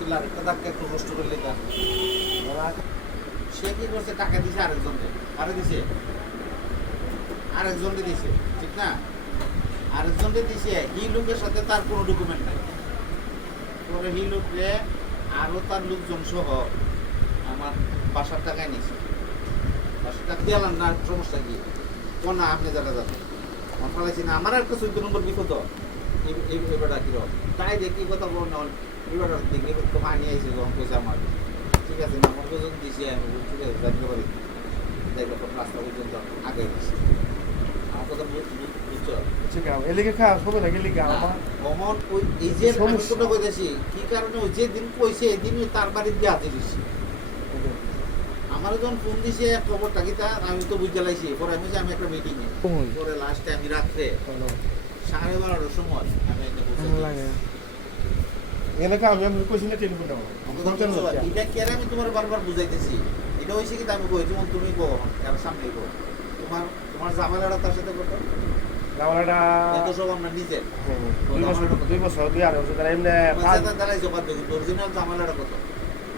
ছিল আরেকটা ধাক্কা একটু কষ্ট করলে তার সে কি করছে টাকা দিছে আরেকজনকে আরে দিছে আরেকজনকে দিছে ঠিক না আরেকজনকে দিছে হি লোকের সাথে তার কোনো ডকুমেন্ট নাই পরে হি লোকরে আরো তার লোকজন সহ আমার বাসার টাকায় নিছে বাসার টাকা দিলাম না সমস্যা কি কোন আপনি যারা যাবেন আমার ফলাইছি না আমার একটা 14 নম্বর বিপদ এবার কিরকম তাই দেখি কথা বল না এবার দেখি তো পানি আইছে যখন কইছে আমার ঠিক আছে না আমার পর্যন্ত দিছি আমি ঠিক আছে জানতে পারি দেখো রাস্তা পর্যন্ত আগে দিছি আমার কথা বুঝছো ঠিক আছে এলিকে খা সবে না গেলি গা আমার কমন ওই এই যে আমি কোটা কইতাছি কি কারণে ওই যে দিন কইছে এদিনই তার বাড়ি দিয়ে হাতে দিছি আমার যখন ফোন দিছে খবরটা কি তা আমি তো বুঝতে লাইছি পরে আমি যে আমি একটা মিটিং এ পরে লাস্টে আমি রাত্রে 12:30 সময় আমি এটা বলছি এলাকা আমি কইছি না টেলিফোন দাও এটা কেন আমি তোমার বারবার বুঝাইতেছি এটা হইছে কি আমি কই যেমন তুমি কো আর সামনে কো তোমার জামালাটা তার সাথে কত জামালাটা এত সব আমরা নিজে 2 বছর 2.5 বছর তারা এমনি পাঁচটা দাঁড়াই জবাব দেব অরিজিনাল জামালাটা কত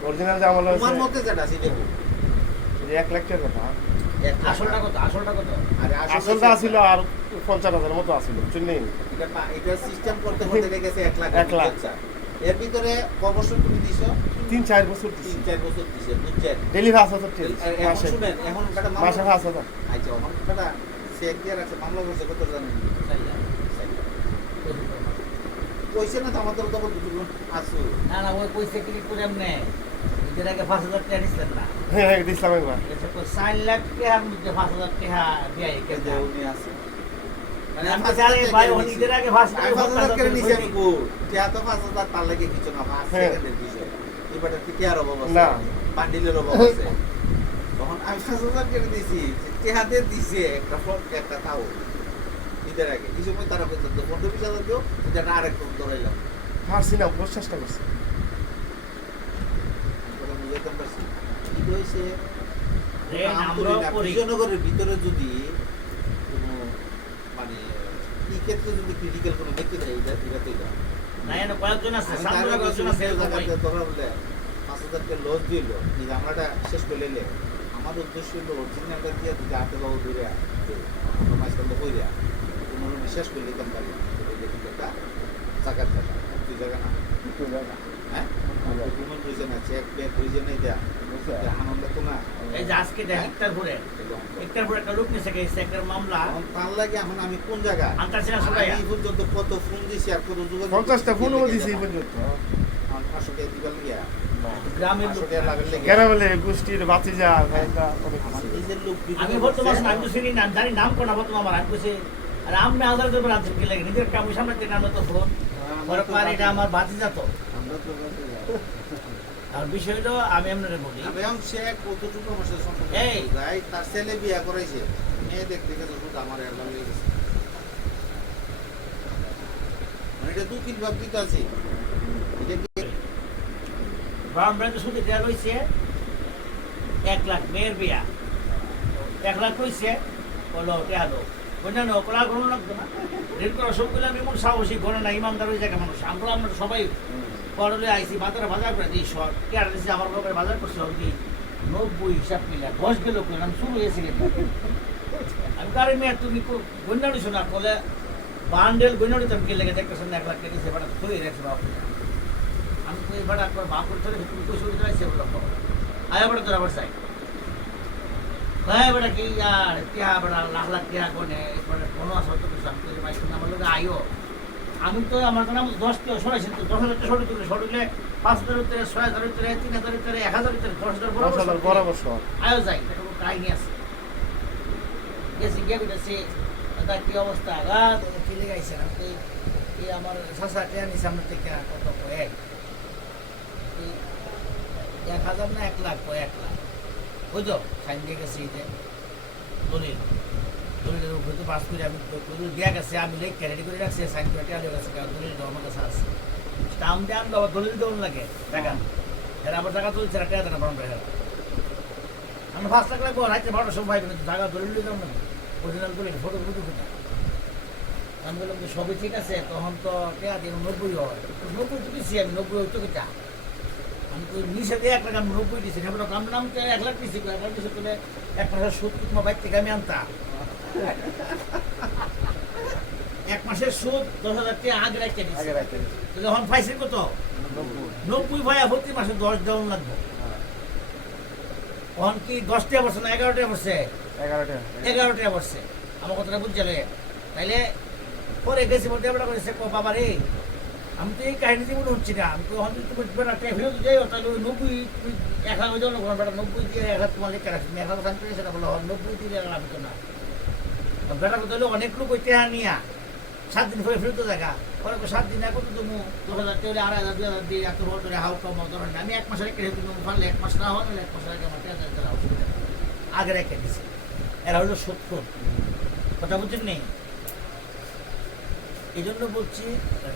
অরিজিনাল জামালা তোমার মতে যেটা আছে দেখো 1 লাখ টাকা কথা আসলটা কত আরে আসলটা ছিল আর 50,000 মতো আছিল শুনলেন এটা সিস্টেম করতে করতে গেছে 1 লাখ এর ভিতরে কত বছর তুমি দিছো 3-4 বছর দিছি 3-4 বছর দিছে বুঝছেন ডেলি 5,000 টাকা এখন শুনেন এখন একটা মাসে 5,000 আচ্ছা এখন একটা চেক দিয়ে রাখছে মামলা করছে কত জানেন 4 লাখ কইছে না আমার তো তখন দুটো আসু না ওই কইছে কি করে এমনে এর আগে 5,000 টাকা দিছেন না হ্যাঁ দিছিলাম একবার এটা তো 4 লাখ টাকার মধ্যে 5,000 টাকা দেয় কে যে উনি আছে মানে আমি জানি ভাই উনি এর আগে 5,000 করে নিছে আমি কো টিয়া তো 5,000 তার লাগে কিছু না 5 সেকেন্ডের বিষয় এবারে কি আর অভাব আছে না বান্ডিলের অভাব আছে তখন আমি 5,000 করে দিছি টিয়াতে দিছে একটা ফট একটা তাও এর আগে এই সময় তারা বলতো 15,000 দিও এটা আরেক রকম ধরাইলাম হাসি না বহুত চেষ্টা করছি কথা বুঝাইতাম পারছি কি হইছে আমরা বিজয়নগরের ভিতরে যদি কোনো মানে এই ক্ষেত্রে যদি ক্রিটিক্যাল কোনো ব্যক্তি থাকে এটা তো এটা না এনে কয়েকজন আছে সামনে কয়েকজন আছে জায়গাতে তোরা বলে 5,000 টাকা লস দিল এই জামলাটা শেষ করে নিলে আমার উদ্দেশ্য হলো অরিজিনালটা দিয়ে দিতে হাতে বাবু দূরে আমরা মাঝখান তো কইরা কোনো শেষ করে দিতাম পারি দেখি একটা টাকার টাকা তুই জায়গা না হ্যাঁ কোনো বুঝে না চেক পেক বুঝে নাই দেয়া আনন্দ তো না এই যে আজকে দেখ একটার পরে একটা লোক নিছে গেছে একটা মামলা তার লাগে এখন আমি কোন জায়গা আন্তর্জাতিক সবাই এই পর্যন্ত কত ফোন দিছি আর কত যোগাযোগ 50টা ফোনও দিছি এই পর্যন্ত আসলে দিবার গিয়া গ্রামের লোক কেন বলে গোষ্ঠীর বাতি যা এটা অনেক আমার কিছু। নিজের লোক আমি বর্তমান আমি তো চিনি নাম জানি নাম কোনা বর্তমান আমার আমি কইছে আর আমি হাজার করে রাজ্য কি লাগে নিজের কাম সামনে থেকে নাম তো ফোন পরে পার এটা আমার বাতি যেত আমরা তো আর বিষয় হলো আমি আপনাদের বলি আমি এখন সে কতটুকু আমার সাথে সম্পর্ক এই। যাই তার ছেলে বিয়া করাইছে মেয়ে দেখতে গেছে শুধু আমার এলাকা লেগে গেছে মানে এটা দু তিন ভাব দিতে আছে এটা কি ব্রাউন ব্র্যান্ড শুধু দেওয়া রয়েছে 1 লাখ মেয়ের বিয়া 1 লাখ কইছে বলো টেহা দো বুঝলেন ওকলা গণনা লাগতো না রেড করা সবগুলো আমি এমন সাহসী গণনা ইমানদার ওই জায়গা মানুষ আমরা সবাই পড়লে আইসি বাজারে বাজার করে দিই শর্ট কেয়ার দিয়েছি আমার বাবার বাজার করছে ওই 90 হিসাব মিলে 10 গেল করলাম শুরু হয়েছে আমি কারে মেয়ে তুমি গন্যাড়ি শোনা বলে বান্ডেল গন্যাড়ি তো কে লেগে দেখতেছেন 1 লাখ টাকা সেটা খুলে রেখেছে বাবু আমি তো এবার একবার বাপ করতে তুমি কই শুরু করাইছে বলে আয়া বড় তোরা বড় চাই ভাই বড় কি यार क्या बड़ा लाख लाख क्या कोने बड़ा कोनो আসল তো কিছু আমি তো ভাই আমার লগে আইও আমি তো আমার নাম 10 তে সরাইছি তো 10,000 তে সরলে 5,000 তে 6,000 তে 3,000 তে 1,000 তে 10,000 বরাবর সব আয়ো যাই এটা কোনো কাহিনী আছে গেছি গিয়ে বিদেশে এটা কি অবস্থা আগা চলে গাইছে না তো এই আমার শাসা টিয়া নিছে আমার থেকে কত কয়েক 1,000 না 1 লাখ 1 লাখ বুঝো সাইন দিয়ে গেছি দলিলের উপরে তো পাস করে আমি দলিল দেওয়া গেছে আমি লেখ ক্যারেটি করে রাখছি সাইন করে টেয়া গেছে কারণ দলিল দেওয়া আমার কাছে আছে স্টাম্প দিয়ে আনলো আবার দলিল দেওয়ার লাগে দেখেন এরা আবার টাকা তুলছে টাকা দেয় না বরং আমি 5 লাখ লাগবো রাইতে 12টার সময় পাইবেন টাকা দলিল দিয়ে দাম না অরিজিনাল দলিল ফটো আমি বললাম যে সবই ঠিক আছে তখন তো টেয়া দিয়ে 90 হয় 90 তো দিচ্ছি আমি 90 হইতো কিটা আমি তো নিচে দিয়ে 1 লাখ আমি 90 দিয়েছি আমরা কাম নাম 1 লাখ দিয়েছি 1 লাখ দিয়েছি বলে 1 মাসের সুদ কি তোমার বাইর থেকে আমি আনতাম 1 মাসের সুদ 10,000 টাকা আগে রাখতে দিয়েছি আগে রাখতে দিছি। তাহলে এখন পাইছে কত 90 ভাইয়া প্রতি মাসে 10 দেওয়া লাগবে এখন কি 10 টাকা বসে না 11 টাকা বসে 11 টাকা 11 টাকা বসছে আমার কথাটা বুঝছিলে তাইলে পরে গেছি বলতে আমরা করেছে বাবা রে আমি তো এই কাহিনী জীবন হচ্ছি না আমি তো হয়তো তুমি বেটা ট্যাফিও যাই তাহলে 90 তুমি 1 লাখ হয়ে যাও বেটা 90 দিয়ে 1 লাখ তোমার লেখা রাখছি 1 লাখ শান্তি সেটা বলো 90 দিয়ে আমি তো না বেটা কথা হলো অনেক লোক ওইটা নিয়া 7 দিন পরে ফেরত জায়গা পরে 7 দিন আগে তো তুমি 2000 টাকা 2,500 2,000 দিয়ে এত বড় করে হাউ কম ধরেন আমি 1 মাসের রেখে তুমি পারলে 1 মাস না হয় তাহলে 1 মাস আগে আমার টাকা দিতে অসুবিধা নেই। আগে রেখে দিছি এরা হলো 70 কথা বুঝছেন নেই এই জন্য বলছি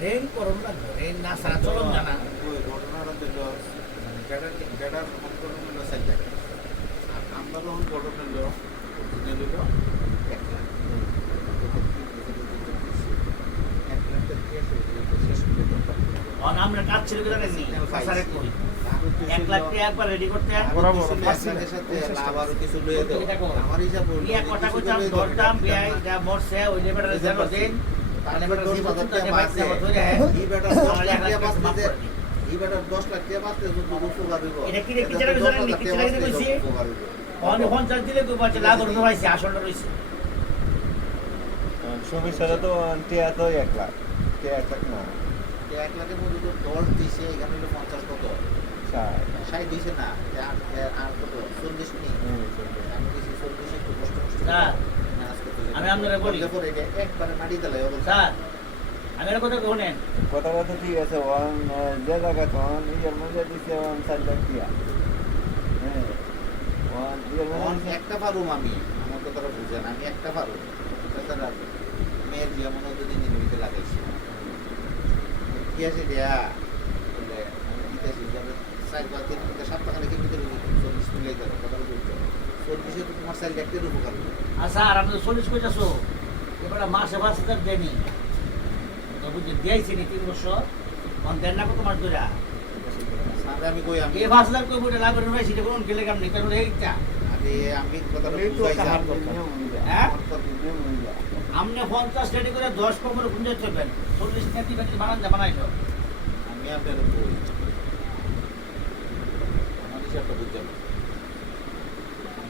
রেন করণ লাগবে রেন না সারা চলন জানা ওই ঘটনাটা দিল বেটার ঘটনা হলো সাইড আর আমরা যখন ঘটনা হলো দিল 1 লাখ 1 লাখ টাকা শেষ করে অন আমরা কাজ ছেড়ে করে নেই সারে করি 1 লাখ টাকা একবার রেডি করতে বরাবর। আপনাদের সাথে লাভ আরো কিছু লয়ে দাও আমার হিসাব হলো নিয়ে কথা কইতাম দরদাম বিয়াই যা মরছে ওই লেবারের জানো দিন তাহলে বেটা 10,000 টাকা বাঁচছে এই বেটার 10 লাখ টাকা বাঁচতে এই বেটার 10 লাখ টাকা বাঁচতে যত উপকার হইব এটা কি রে কি জানা জানেন নি কি জানা কইছি অন 50 দিলে কই বাঁচে লাভ হলো ভাইছে আসলটা রইছে সমস্যাটা তো টিয়া তো 1 লাখ টিয়া 1 লাখ না 1 লাখের মধ্যে তো 10 দিছে এখানে হলো 50 কত 60 দিছে না আর কত 40 নি আমি দিছি 40 একটু কষ্ট কষ্ট স্যার আমি আপনারা বলি পরে এটা একবারে মাটি দিলাই হবে স্যার আমি একটা কথা কইনেন কথা কথা ঠিক আছে ওয়ান যে জায়গা তখন নিজের মধ্যে দিছে ওয়ান 4 লাখ টিয়া হ্যাঁ ওয়ান নিজের তখন মধ্যে একটা পারুম আমি আমার কথাটা বুঝেন আমি একটা পারুম তাছাড়া মেয়ের বিয়ে মনে হতো দিন দিতে লাগাইছি কি আছে দেয়া বলে আমি দিতেছি যাবে 4-5 দিন সপ্তাহ খানে কি ভিতরে 40 মিলাই দেবো কথা বলছো 40 তো তোমার 4 লাখ টাকার উপকার হবে আর স্যার আপনি তো 40 কইতাছো এবারে মাসে 5,000 দেনি তো বুঝে দিয়েছি নি 3 বছর অন দেন না কত মাস ধরে সামনে আমি কই আমি এই 5,000 কই বলে লাভ করে নাই সেটা কোন গেলে কাম নেই কারণ এইটা আমি কথাটা এই তো বুঝাই কাহার যাই কথা হ্যাঁ হ্যাঁ আমনে 50 রেডি করে 10 কম করে গুঞ্জে চলবেন 40 টাকা দিবেন বানান যা বানাইলো আমি আপনার কই আমার হিসাবটা বুঝতে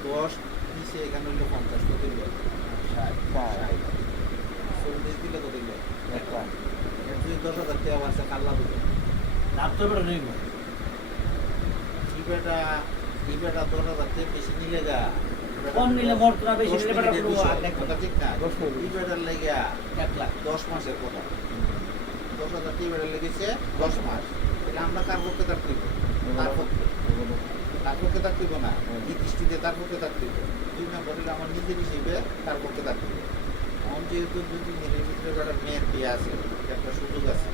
10 দিছে এখানে হলো 50 কত দিল 60 40 দিলে কত দিল 1 লাখ যদি 10,000 টাকা আছে কাল্লা বুঝে লাভ তো বড় নেই ইবেটা 10,000 টাকা বেশি নিলে গা কম নিলে মোর তোরা বেশি নিলে বেটা পুরো কথা ঠিক না 10 মিনিট। ইবেটার লেগে 1 লাখ 10 মাসের কথা 10,000 টাকা ইবেটার লেগেছে 10 মাস তাহলে আমরা কার পক্ষে থাকতে তার পক্ষে তার পক্ষে থাকতে না এই দৃষ্টিতে তার পক্ষে থাকতে 2 নম্বর হলো আমার নিজের হিসেবে তার পক্ষে থাকতে এখন যেহেতু যদি নিজের ভিতরে একটা মেয়ের বিয়ে আছে একটা সুযোগ আছে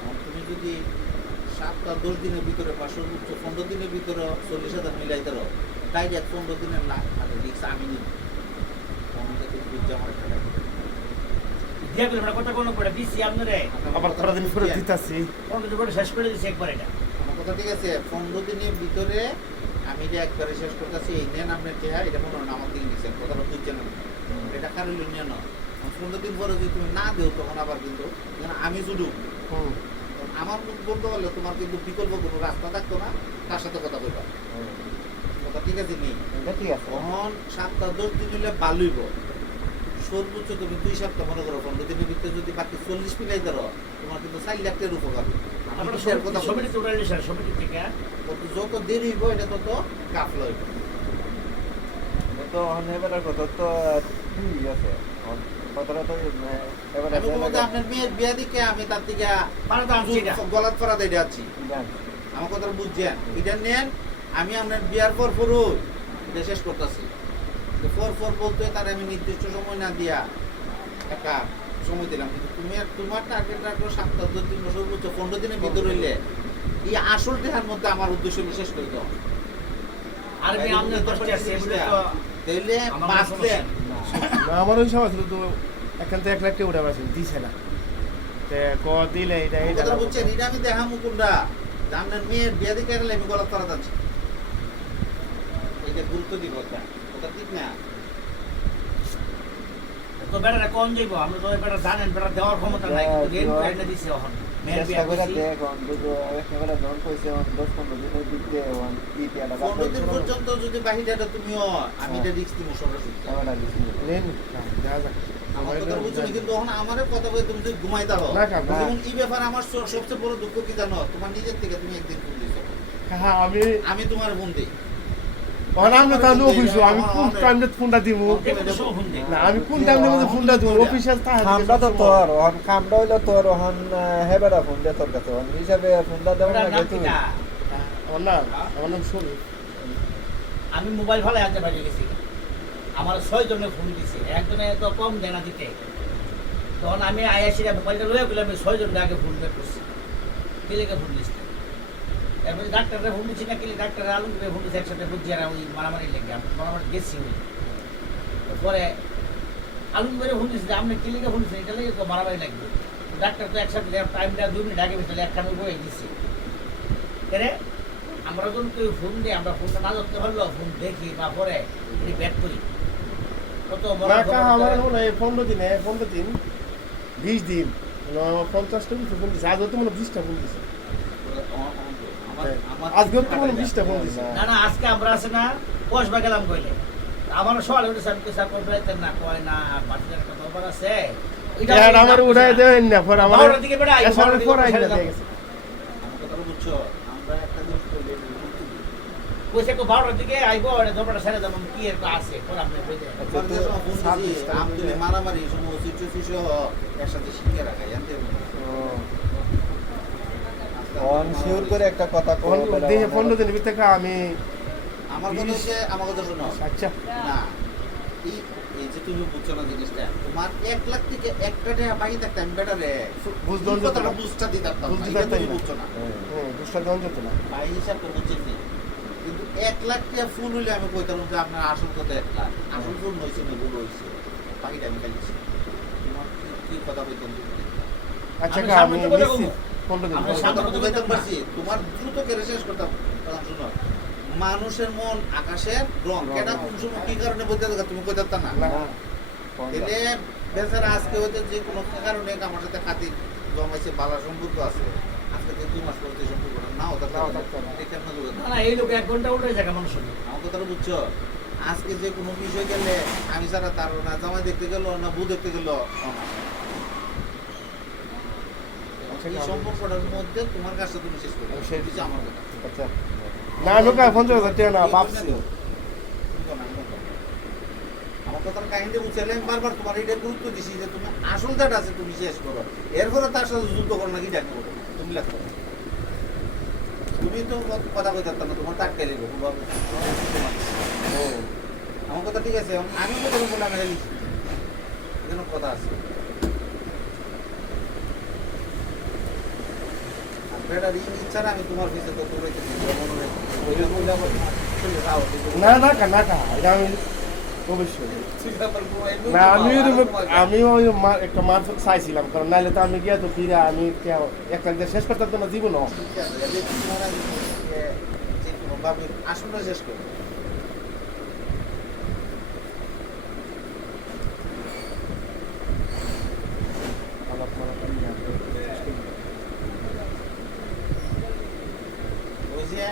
এখন তুমি যদি 7-10 দিনের ভিতরে 15 দিনের ভিতরে 40,000 মিলাই ধরো তাই দেখ 15 দিনের লাখ মানে রিক্স আমি নিব আমাদের কিন্তু বুঝতে আমার একটা লাগে। দিয়া করে আমরা কথা কোন পড়ে দিছি আপনারে আবার কটা দিন পরে দিতাছি কোন কিছু করে শেষ করে দিছি একবার এটা আমার কথা ঠিক আছে 15 দিনের ভিতরে আমি এটা একবারে শেষ করতেছি এই নেন আপনার চেহারা এটা মনে হয় না আমার দিকে নিচ্ছেন কথাটা বুঝছেন না এটা কারণ নিয়ে না 15 দিন পরে যদি তুমি না দেও তখন আবার কিন্তু আমি শুধু আমার মুখ বলতে পারলে তোমার কিন্তু বিকল্প কোনো রাস্তা থাকতো না তার সাথে কথা বলবা কথা ঠিক আছে নেই এটা ঠিক আছে তখন 7-10 দিন হলে ভালোইব সর্বোচ্চ তুমি 2 সপ্তাহ মনে করো 15 দিনের ভিতরে যদি বাকি 40 মিলাই ধরো তোমার কিন্তু 4 লাখ টাকার উপকার হবে। আমরা আমি শেয়ার কথা সমিতি তো উড়াইলে স্যার সমিতি থেকে যত দেরি হইব এটা তত কাফল হইব তো এবারে কত তো ঠিক আছে কতটা তো এবারে আমি বলতে আপনার মেয়ের বিয়া দিকে আমি তার থেকে মানে তো আমি এটা গলাত ফরা দিয়ে যাচ্ছি আমার কথা বুঝছেন এটা নেন আমি আপনার বিয়ার পর পরই এটা শেষ করতেছি পর বলতে তার আমি নির্দিষ্ট সময় না দিয়া একটা সময় দিলাম কিন্তু তুমি তোমার টার্গেট রাখলো 7-10 দিন সর্বোচ্চ 15 দিনের ভিতরে হইলে এই আসল দেহার মধ্যে আমার উদ্দেশ্য শেষ করে দাও আর আমি আমনে 10 টা সেগুলো তো তাইলে বাঁচলেন আমার হিসাব আছে তো এখান থেকে 1 লাখ টাকা উঠে পারছেন দিছে না তে ক দিলে এটা কথা বুঝছেন এটা আমি দেখামু কোনটা জানেন মেয়ের বিয়ে দিকে গেলে আমি গলা তরা যাচ্ছি এটা গুরুত্ব দিব কথা কথা ঠিক না তো বেটাটা কম যাইব আমরা তো বেটা জানেন বেটা দেওয়ার ক্ষমতা নাই কিন্তু রেন করে এনে দিছে এখন মেয়ের বিয়া চেষ্টা করে দিছি দেখ অন্তত একেবারে যখন কইছে 10-15 দিনের দিকে কি টিয়াটা 15 দিন পর্যন্ত যদি বাহিরে তুমিও আমি এটা রিস্ক দিব সরাসরি ক্যামেরা দিছি নেন দেখা যাক আমার কথা বুঝছো না, কিন্তু এখন আমারও কথা বলে তুমি যদি ঘুমাই দাও না, কাকা। যেমন এই ব্যাপার আমার সবচেয়ে বড় দুঃখ কি জানো তোমার নিজের থেকে তুমি একদিন ফোন দিছো হ্যাঁ আমি তোমার ফোন দিই আমরা তাহলে অফিস আমি কোন টাইমে ফোনটা দিব দেখো সব ফোন দে না আমি কোন টাইমে মধ্যে ফোনটা দিব অফিসিয়াল খামটা তো তোর ওহন খামটা হইলো তোর ওহন হেবেরা ফোন দে তোর কাছে ওহন হিসাবে ফোনটা দেব বেটার না নাম তুই কি না আমার নাম শরীফ আমি মোবাইল ফেলে আনতে পারি গেছি আমার 6 জনে ফোন দিছে একজনে তো কম দেনা দিতে তখন আমি আয়াসিরা মোবাইলটা লয়ে গেলাম 6 জনকে আগে ফোন বের করছি কিলেকে ফোন দিছে এরপরে ডাক্তাররে ফোন দিছি না কিলে ডাক্তার আলমকে ফোন দিছে একসাথে বুঝিয়ে ওই মারামারি লেগে আমি মারামারি গেছি ওই পরে আলম করে ফোন দিছে যে আপনি কিলিকে ফোন দিছে এটা লেগে তো মারামারি লাগবে ডাক্তার তো একসাথে টাইমটা 2 মিনিট আগে বিতালে একখানে বই দিছে এরে আমরা যখন কেউ ফোন দিই আমরা ফোনটা না ধরতে পারলো ফোন দেখি বা পরে ব্যাক করি কত বড় আমার হলো 15 দিন 20 দিন 50টা কিছু ফোন দিছে আজ তো মনে 20টা ফোন দিছে আজকে তো মনে 20টা ফোন দিছে না না আজকে আমরা আছে না কসবা গেলাম কইলে আমার সকালে উঠে সামনে সাপ করে না কয় না বাচ্চাদের একটা খবর আছে আর আমার উড়াই দেন না পর আমার বারোটার দিকে বেড়াই এসবের পর আইনা দিয়ে গেছে আমার কথা বুঝছো আমরা একটা জিনিস করলে কইছে তো 12টার দিকে আইবো আর দোপটা ছেড়ে যাব কি এর আছে পর আপনি কই দেন মারামারি সমস্ত সিচুয়েশন একসাথে শিখে রাখা জানতে ওহন শিওর করে একটা কথা কও দেখে 15 দিনের ভিতরে আমি আমার কথা হচ্ছে আমার কথা শোনো আচ্ছা না এই এই যে তুমি বুঝছো না জিনিসটা তোমার 1 লাখ থেকে একটা টাকা বাকি থাকতে আমি বেটারে বুঝদন বুঝতে কথাটা বুঝতে দিতাম না বুঝতে এটা তুমি দিতাম না। বুঝছো না বুঝটা দেওয়া যেত না ভাই হিসাব করে বুঝছেন নি। কিন্তু 1 লাখ টাকা ফুল হইলে আমি কইতাম যে আপনার আসল কত 1 লাখ আসল ফুল হইছে না ভুল হইছে বাকিটা আমি খাইছি তোমার কি কথা কইতাম আচ্ছা আমি কা আমি সামনে তো বলে নিশ্চিত বলবো। 15 দিন আমরা পরে। সামনে কথা বুঝাইতে পারছি তোমার দ্রুত করে শেষ করতাম শুনো মানুষের মন আকাশের রং কেটা কোন সময় কি কারণে বলতে তুমি কইতাম না না তাহলে বেচারা আজকে হয়তো যে কোনো কারণে আমার সাথে খাতির জমাইছে বালা সম্পর্ক আছে আজকে যে 2 মাস পরে সম্পর্ক নাও থাকতে নাও পারে। থাকতে পারে। এটা কেন বলবো না না এই লোক 1 ঘন্টা উঠে যায় মানুষ আমার কথাটা বুঝছো আজকে যে কোনো বিষয় গেলে আমি ছাড়া তার না জামাই দেখতে গেল না বউ দেখতে গেল এই সম্পর্কটার মধ্যে তোমার কাছে তুমি শেষ করো আমি শেষ দিচ্ছি আমার কথা আচ্ছা না আমি কা 50,000 টাকা না ভাবছি আমার কথার কাহিনী বুঝলে আমি বারবার তোমার এটা গুরুত্ব দিছি যে তুমি আসল দাটা আছে তুমি শেষ করো এরপরে তার সাথে যুদ্ধ করো নাকি জানি করো তুমি লাগতো তুমি তো কথা কই থাকতো না তোমার তাক কেলে গো আমার কথা ঠিক আছে আমি তো কোনো বলে আমি লিখছি এখানে কথা আছে আপনার ইচ্ছা আমি তোমার পিছনে তো দৌড়াইতে মনে হয় ওইটা বললাম না না কা না কা এটা আমি অবশ্যই না আমি ওই একটা মাছ চাইছিলাম কারণ নাইলে তো আমি গিয়ে তো ফিরে আমি একটা শেষ করতে তো না জীবন আসলে শেষ করো ওই যে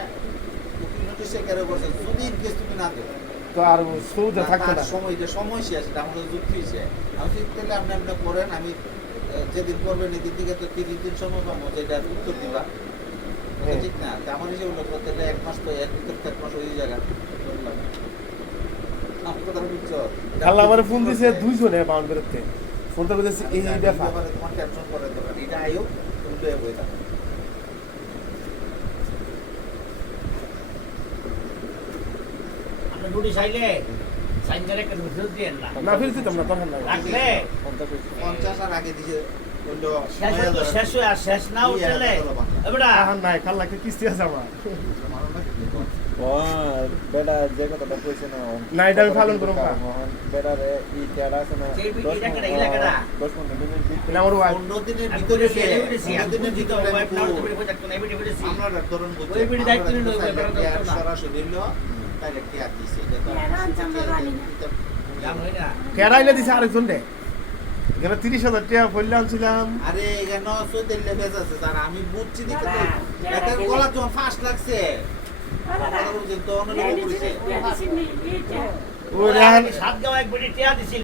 উকিল নোটিশে কেন করছে যদি ইন কেস তুমি না দেবে তো আর সৌদে থাকতো না সময় শেষ এটা আমাদের যুক্তি হয়েছে আমি ঠিক তাহলে আপনি করেন আমি যেদিন করবেন এদিন থেকে তো 30 দিন সময় পাবো যেটা উত্তর দিবা হ্যাঁ। ঠিক না তা আমার হিসেবে হলো করতে 1 মাস তো এর ভিতর 1 মাস ওই জায়গা আমার কথা বুঝছো আল্লাহ আমার ফোন দিছে 2 জনে বাউন্ড করতে ফোনটা বলেছে এই ব্যাপার তোমার টেনশন করে দরকার এটা আইও তুমি লয়ে বই থাকো আপনি ডুটি চাইলে সাইন করে একটা মেসেজ দিয়েন না না ফিরছি তোমরা তখন না রাখলে 50 আর আগে দিছে বললো শেষ হয়ে তো শেষ হয়ে আর শেষ না উঠলে এবারে আর নাই কাল লাগে কিস্তি আছে আমার বেটা যে কথাটা কইছে না না, এটা আমি পালন করবো না। বেটারে ই টেরা আছে না সেই বিটিটা কেডা ইলাকাটা? 10-15 দিনের ভিতরে না, আমার wife। 15 দিনের আমি ভিতরে বলেছি, আমি বলেছি, আমি 15 দিনের ভিতরে ওই আমি নাও তো বলে থাকতো না, এই বিটি বলেছি। আমরা ধরুন বুঝছি ওই বিটি দায়িত্ব নিল, ওই ব্যাপারটা আমরা ধরতো না। সরাসরি হলো ডাইরেক্ট টিয়া দিছে এটা তো দাম হয় না। কেরাইলে দিছে আরেকজন রে এখানে 30,000 টাকা ফেললে আনছিলাম। আরে এখানে সৈদের লেভেজ আছে স্যার আমি বুঝছি দেখে তো এটা গলা যখন ফাস্ট লাগছে তো অন্য লোক করেছে ওই রেহান সাত গাঁও এক বিটি টিয়া দিছিল।